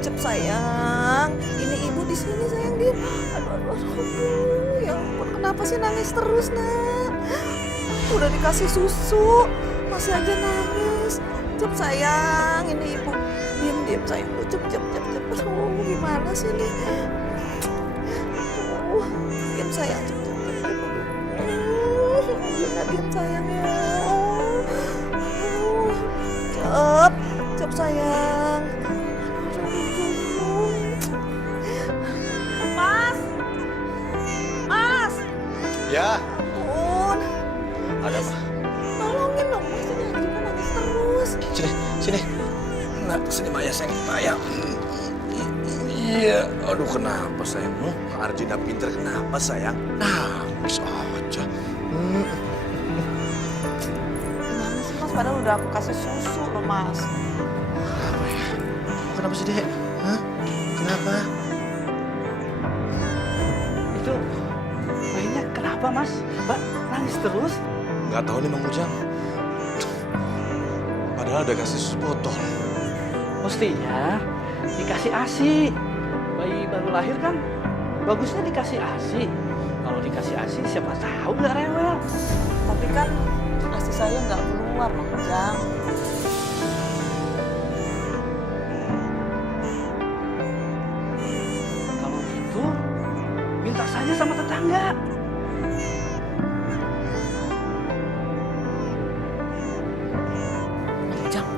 Cep sayang, ini ibu di sini sayang dia. Aduh, ya ampun kenapa sih nangis terus nak? Udah dikasih susu, masih aja nangis. Cep sayang, ini ibu. Diam sayang, cep. Aduh, gimana sih ini? Diam sayang, cep. Diam sayang ya. Cep sayang. Mas. Ya. Ampun. Ada apa? Tolongin dong, Mas ini juga nangis terus. Sini. Nah, sini Maya sayang, Maya. Iya, aduh kenapa sayang? Arjuna pinter kenapa sayang? Nangis aja. Gimana sih Mas? Padahal udah aku kasih susu loh Mas. Apa ya? Kenapa sih dek? Hah? Kenapa? Itu bayinya kenapa Mas? Mbak nangis terus? Nggak tahu nih Mang Ujang. Padahal udah kasih susu botol. Mestinya dikasih ASI. Bayi baru lahir kan bagusnya dikasih ASI. Kalau dikasih ASI siapa tahu nggak rewel. Tapi kan ASI saya nggak keluar Mang Ujang. Kalau gitu minta saja sama tetangga. Mang Ujang,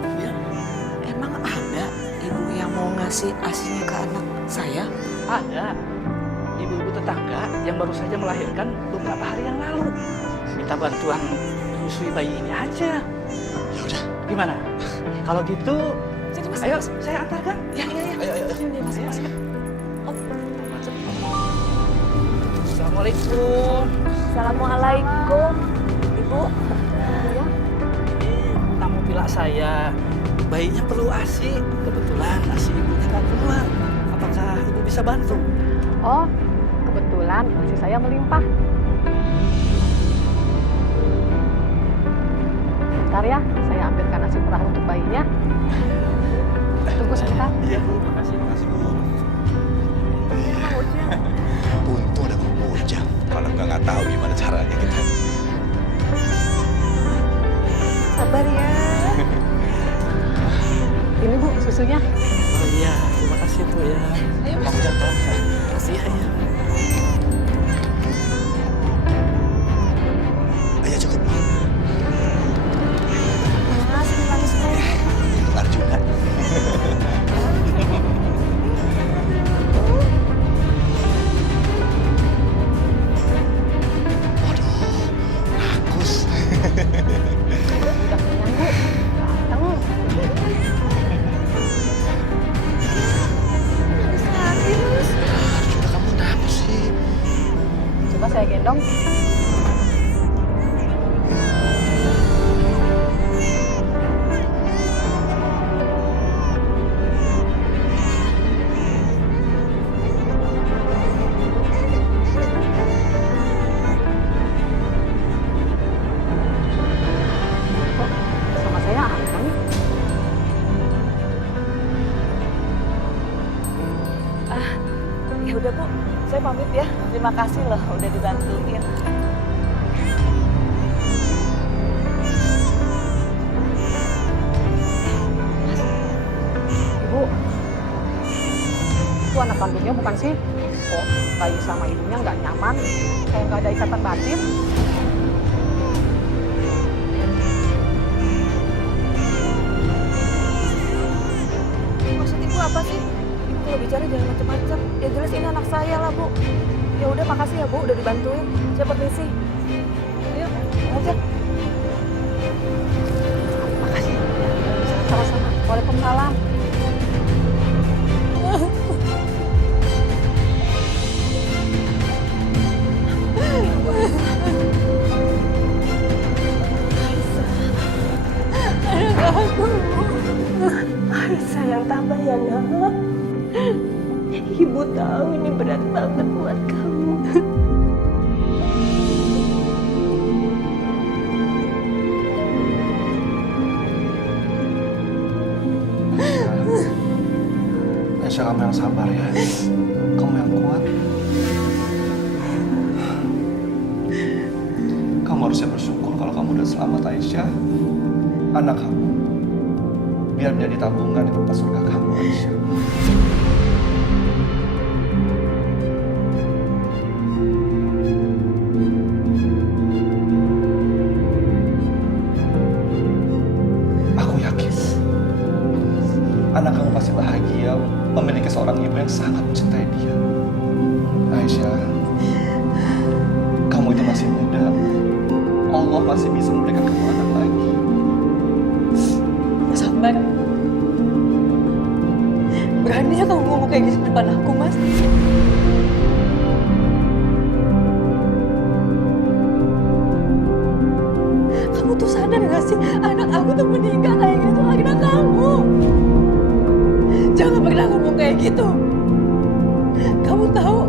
emang ada ibu yang mau ngasih ASInya ke anak saya? Ada ibu-ibu tetangga yang baru saja melahirkan beberapa hari yang lalu. Minta bantuan menyusui bayi ini aja. Ya udah. Gimana? Kalau gitu, Jadi Mas, ayo Mas. saya antarkan. Ya. Ayo. Sini Mas. Oh, Assalamualaikum. Assalamualaikum, Ibu. Ya, Ini tamu pilak saya. Bayinya perlu ASI. Kebetulan ASI ibunya nggak keluar. Apakah ibu bisa bantu? oh, kebetulan isi saya melimpah. Bentar ya, saya ambilkan nasi perah untuk bayinya. Tunggu sebentar. Iya bu, makasih bu. Untung ada Mang Ujang. Kalau nggak tahu gimana caranya kita. sabar ya. Ini Bu, susunya. Oh iya, terima kasih bu ya. Ayo Mang Mas. Ujang tolong. Iya. Ayo cukup. Mas, ini nangis terus. Untuk Arjuna. Waduh, rakus. Udah kenyang Bu. Datang. Nangis lagi Mas. Arjuna kamu kenapa sih? Coba saya gendong. Kok sama saya aneh nih? Ya udah Bu, saya pamit ya. Terima kasih loh udah dibantuin. Ibu, itu anak kandungnya bukan sih? Kok bayi sama ibunya nggak nyaman? Kayak nggak ada ikatan batin? Maksud Ibu apa sih? Ibu kalau bicara jangan macam-macam. Ya jelas ini anak saya lah Bu. Ya udah makasih ya Bu udah dibantuin. Saya permisi. Ayo, aja. Makasih. Sama-sama. Waalaikumsalam. Aisyah yang tabah ya nak. Ibu tahu ini berat banget buat kamu. Aisyah, kamu yang sabar ya. Kamu yang kuat. Kamu harusnya bersyukur kalau kamu udah selamat, Aisyah. Anak kamu. Biar menjadi tabungan di tempat surga kamu, Aisyah. Aku yakin anak kamu pasti bahagia memiliki seorang ibu yang sangat mencintai dia. Aisyah, kamu itu masih muda. Allah masih bisa memberikan kamu anak lagi. Mas Akbar, beraninya kamu ngomong kayak gitu di depan aku, Mas? Kamu tuh sadar gak sih, anak aku tuh meninggal kayak gitu, anak kamu. Jangan pernah ngomong kayak gitu. Kamu tahu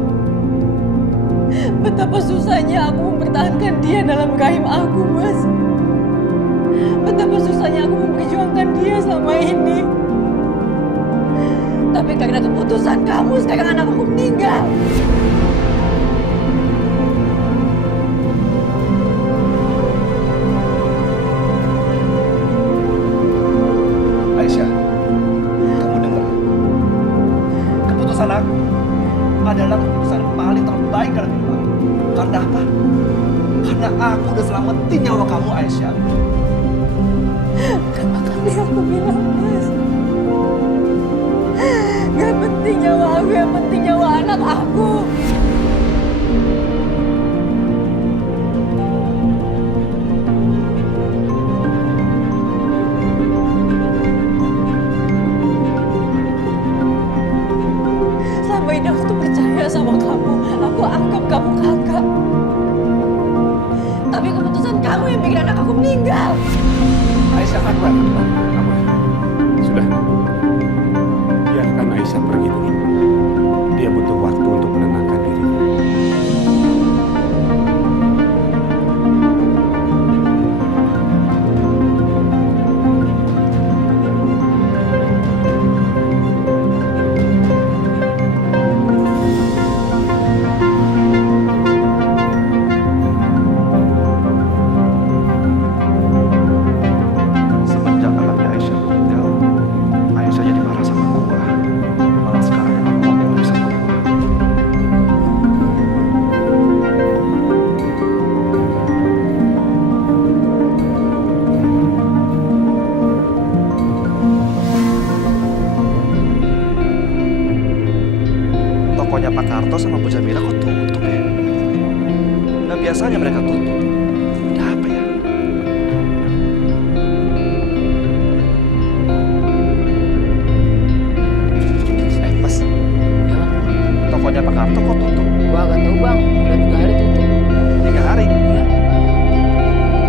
betapa susahnya aku mempertahankan dia dalam rahim aku, Mas. Betapa susahnya aku memperjuangkan dia selama ini. Tapi karena keputusan kamu, sekarang anak aku meninggal. Aisyah, kamu dengar? Keputusan aku adalah keputusan paling terbaik dalam hidup aku. Karena apa? Karena aku udah selamatin nyawa kamu, Aisyah. Berapa kali aku bilang, Mas? Gak penting nyawa aku, yang penting nyawa anak aku. Selama ini aku tuh percaya sama kamu. Aku anggap kamu kakak. Tapi keputusan kamu yang bikin anak aku meninggal. Aisyah, aku Sudah. Biarkan Aisyah pergi dulu. Dia butuh waktu untuk menenangkan diri. semenjak anaknya Aisyah meninggal, Aisyah jadi marah sama gua. Malah sekarang emang gua mau sama gua. Tokonya Pak Karto sama Bu Jamila kok tutup ya? Nah biasanya mereka tutup. Ada apa ya? Mas, tokonya Pak Karto kok tutup? Gua gak tahu bang, udah 3 hari tutup. 3 hari? Iya.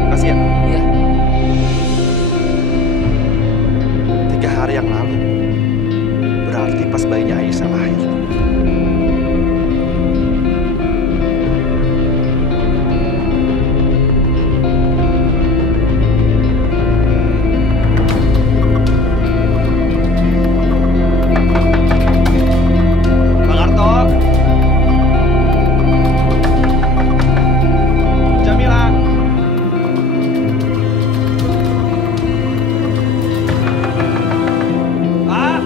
Makasih ya. Iya. 3 hari yang lalu. Berarti pas bayinya Aisyah lahir. Pak Karto. Jamila. Pak.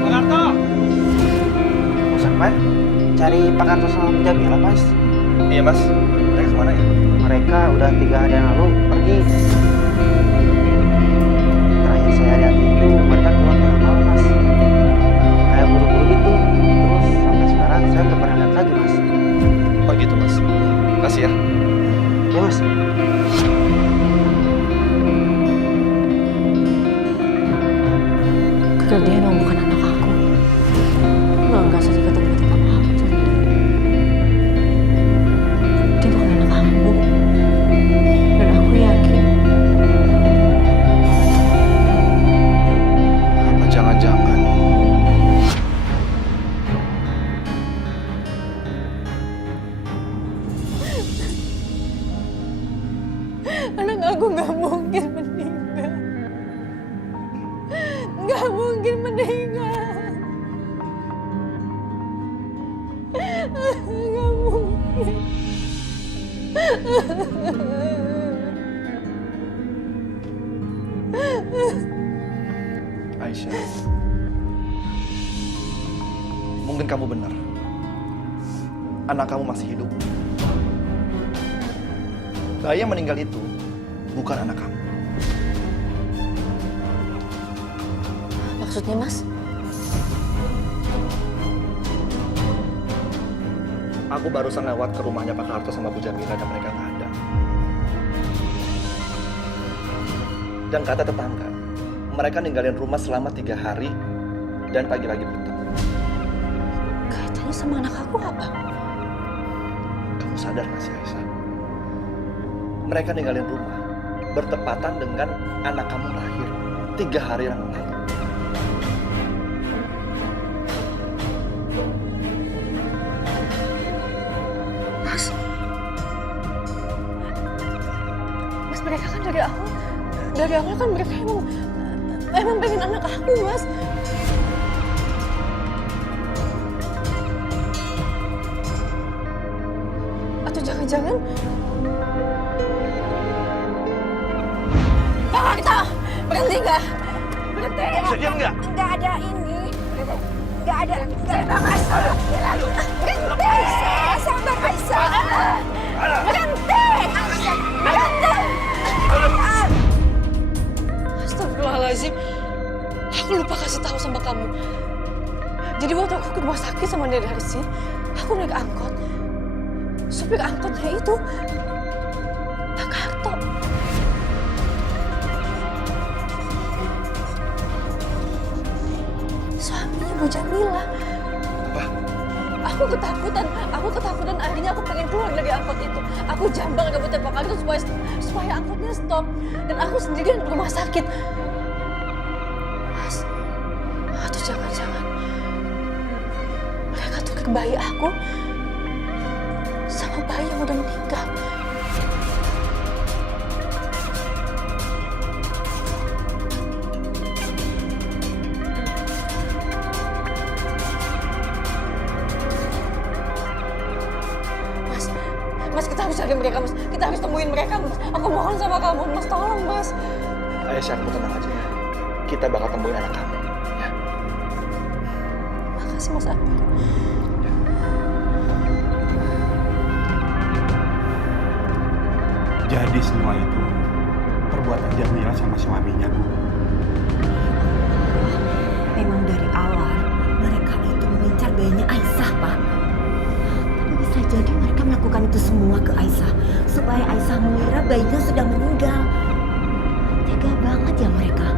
Pak Karto. Sampai cari Pak Karto sama Bu Jamila, Mas. Iya mas, mereka kemana ya? Mereka udah 3 hari yang lalu pergi. Terakhir saya lihat itu mereka keluar tengah malam, Mas. Kayak buru-buru gitu. Terus sampai sekarang saya nggak pernah lihat lagi, Mas. Oh gitu mas. Makasih ya. Ya, Mas. Karena dia emang bukan anak aku. Nggak usah dikata-kata apa-apa. Dia bukan anak aku. Dan aku yakin Apa jangan-jangan anak aku nggak mungkin meninggal. Nggak mungkin meninggal. Aisyah, mungkin kamu benar. Anak kamu masih hidup. Bayi yang meninggal itu bukan anak kamu. Maksudnya, Mas? Aku barusan lewat ke rumahnya Pak Harto sama Bu Jamila dan mereka nggak ada. Dan kata tetangga, mereka ninggalin rumah selama 3 hari dan pagi-pagi buta. Kaitannya sama anak aku apa? Kamu sadar nggak sih Aisyah? Mereka ninggalin rumah bertepatan dengan anak kamu lahir 3 hari yang lalu. Mas, mereka kan dari awal kan mereka emang pengen anak aku, Mas. Atau jangan-jangan Pak Harto, berhenti nggak? Berhenti. Bisa diam nggak? Nggak ada ini. Nggak ada. Mas. Berhenti. Sabar, Aisyah. Berhenti. Berhenti. Astagfirullahaladzim. Aku lupa kasih tahu sama kamu. Jadi waktu aku ke rumah sakit sama Nenek Darsi, aku naik angkot. Supir angkotnya itu Pak Harto. Suaminya Bu Jamila. Apa? Aku ketakutan akhirnya aku pengen keluar dari angkot itu. Aku jambak ngebutin Pak Harto supaya angkotnya stop. Dan aku sendirian ke rumah sakit. Mas, atau jangan-jangan mereka tuker bayi aku sama bayi yang udah meninggal. Mas, kita harus cari mereka, Mas. Kita harus temuin mereka, Mas. Aku mohon sama kamu, Mas. Tolong, Mas. Aisyah, kamu tenang aja ya. Kita bakal temuin anak kamu. Ya. Makasih, Mas Akbar. Jadi semua itu perbuatan Jamila sama suaminya, Bu. Memang dari awal mereka itu mengincar bayinya Aisyah, Pak. Tapi bisa jadi mereka melakukan itu semua ke Aisyah supaya Aisyah mengira bayinya sudah meninggal. Tega banget ya mereka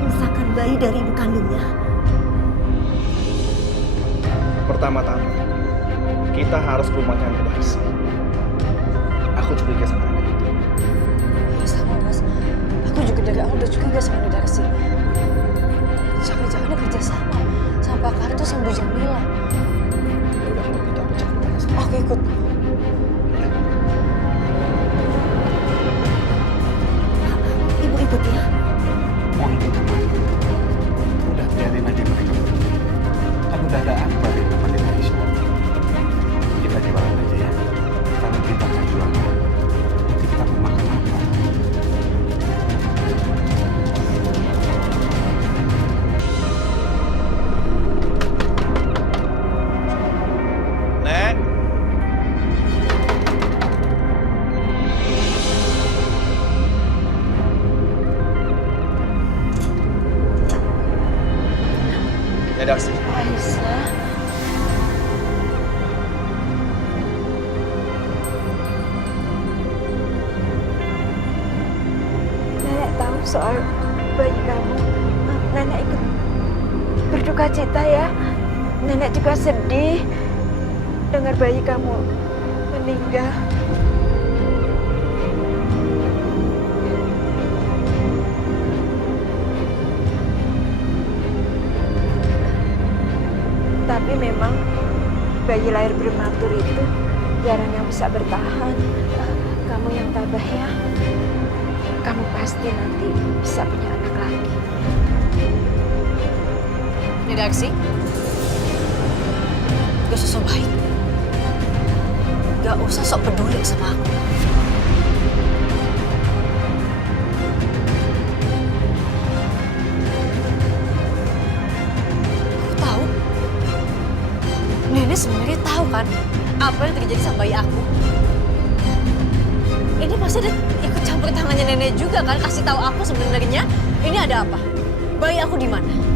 memisahkan bayi dari ibu kandungnya. Pertama-tama, kita harus ke rumahnya Nenek Darsi. Aku curiga sama anak itu. Sama, Mas. Aku juga dari awal udah curiga sama Nenek Darsi. Jangan-jangan dia kerja sama Pak Harto sama Bu Jamila. Ya udah kalau gitu aku cek rumahnya sekarang. Oke, ikut. Pak, Ibu ikut ya. Mau ikut kemana? Udah biarin aja mereka pergi. Kan udah ada Akbar yang nemenin Aisyah. Kita jualan aja ya. Kalau kita nggak jualan, nanti kita mau makan apa? Nek. Nenek Darsi. Aisyah. Nenek tahu soal bayi kamu. Nenek ikut berduka cita ya. Nenek juga sedih dengar bayi kamu meninggal. Tapi memang bayi lahir prematur itu jarang yang bisa bertahan. Kamu yang tabah ya. Kamu pasti nanti bisa punya anak lagi. Nenek Darsi. Gak usah so baik. Gak usah sok peduli sama aku. Aku tahu. Nenek sebenarnya tahu kan apa yang terjadi sama bayi aku. Ini pasti ada ikut campur tangannya nenek juga kan, kasih tahu aku sebenarnya ini ada apa. Bayi aku di mana?